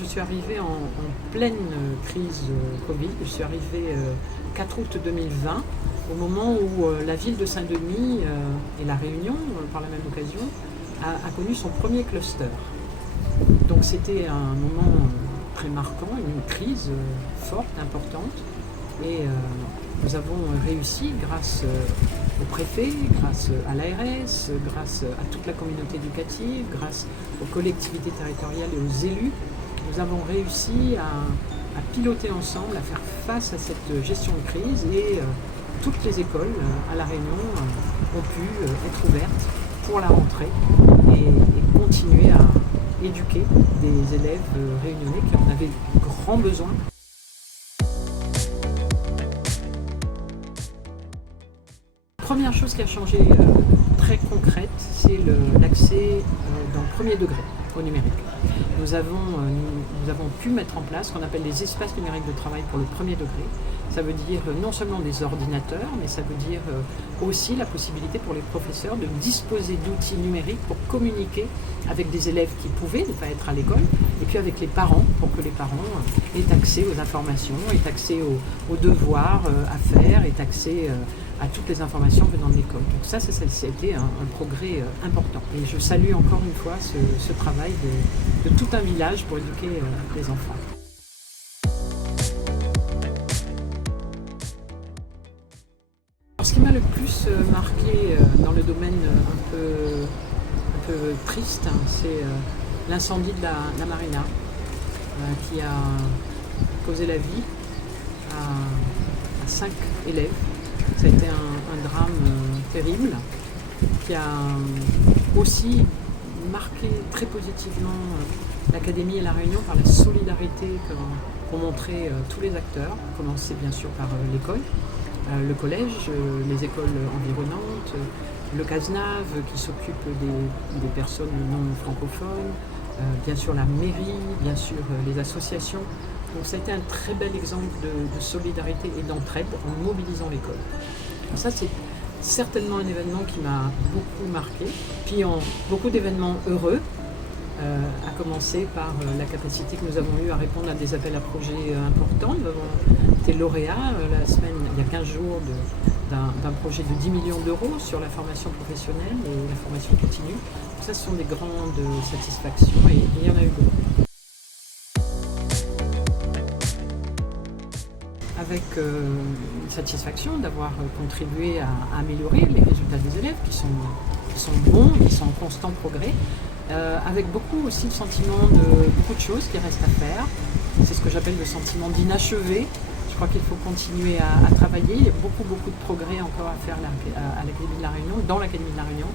je suis arrivée en pleine crise Covid. Je suis arrivée 4 août 2020, au moment où la ville de Saint-Denis et La Réunion, par la même occasion, a connu son premier cluster. Donc c'était un moment très marquant, une crise forte, importante. Et nous avons réussi, grâce au préfet, grâce à l'ARS, grâce à toute la communauté éducative, grâce aux collectivités territoriales et aux élus, nous avons réussi à piloter ensemble, à faire face à cette gestion de crise, et toutes les écoles à La Réunion ont pu être ouvertes pour la rentrée et continuer à éduquer des élèves réunionnais qui en avaient grand besoin. La première chose qui a changé très concrète, c'est l'accès dans le premier degré au numérique. Nous avons pu mettre en place ce qu'on appelle les espaces numériques de travail pour le premier degré. Ça veut dire non seulement des ordinateurs, mais ça veut dire aussi la possibilité pour les professeurs de disposer d'outils numériques pour communiquer avec des élèves qui pouvaient ne pas être à l'école, et puis avec les parents, pour que les parents aient accès aux informations, aient accès aux devoirs à faire, aient accès à toutes les informations venant de l'école. Donc ça a été un progrès important. Et je salue encore une fois ce travail de tout un village pour éduquer les enfants. Alors, ce qui m'a le plus marqué dans le domaine un peu triste, c'est l'incendie de la marina qui a causé la vie à 5 élèves. Ça a été un drame terrible qui a aussi marqué très positivement l'Académie et La Réunion par la solidarité qu'ont montré tous les acteurs, à commencer bien sûr par l'école, le collège, les écoles environnantes, le CASNAV qui s'occupe des personnes non francophones, bien sûr la mairie, bien sûr les associations. Donc ça a été un très bel exemple de solidarité et d'entraide en mobilisant l'école. Ça, c'est certainement un événement qui m'a beaucoup marqué. Puis beaucoup d'événements heureux, à commencer par la capacité que nous avons eue à répondre à des appels à projets importants. Nous avons été lauréats la semaine, il y a 15 jours, d'un projet de 10 millions d'euros sur la formation professionnelle et la formation continue. Donc ça, ce sont des grandes satisfactions, et il y en a eu beaucoup. Avec une satisfaction d'avoir contribué à améliorer les résultats des élèves qui sont bons, qui sont en constant progrès, avec beaucoup aussi le sentiment de beaucoup de choses qui restent à faire. C'est ce que j'appelle le sentiment d'inachevé. Je crois qu'il faut continuer à travailler. Il y a beaucoup de progrès encore à faire à l'Académie de La Réunion, dans l'Académie de La Réunion,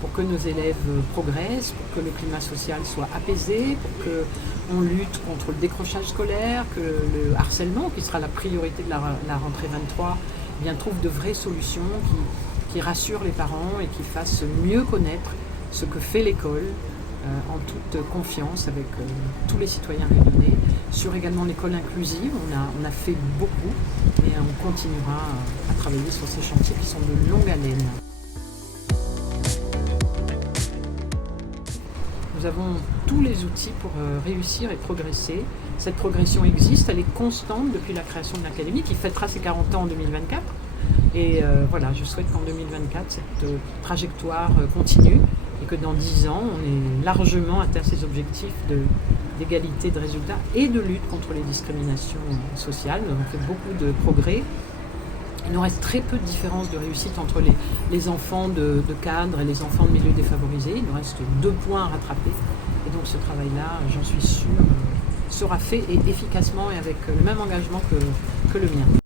pour que nos élèves progressent, pour que le climat social soit apaisé, pour qu'on lutte contre le décrochage scolaire, que le harcèlement, qui sera la priorité de la rentrée 23, eh bien, trouve de vraies solutions qui rassurent les parents et qui fassent mieux connaître ce que fait l'école en toute confiance avec tous les citoyens réunionnais. Sur également l'école inclusive, on a fait beaucoup, et on continuera à travailler sur ces chantiers qui sont de longue haleine. Nous avons tous les outils pour réussir et progresser. Cette progression existe, elle est constante depuis la création de l'Académie, qui fêtera ses 40 ans en 2024. Et voilà, je souhaite qu'en 2024, cette trajectoire continue, et que dans 10 ans, on ait largement atteint ces objectifs d'égalité de résultats et de lutte contre les discriminations sociales. Nous avons fait beaucoup de progrès. Il nous reste très peu de différences de réussite entre les enfants de cadres et les enfants de milieux défavorisés. Il nous reste 2 points à rattraper. Et donc ce travail-là, j'en suis sûre, sera fait, et efficacement, et avec le même engagement que le mien.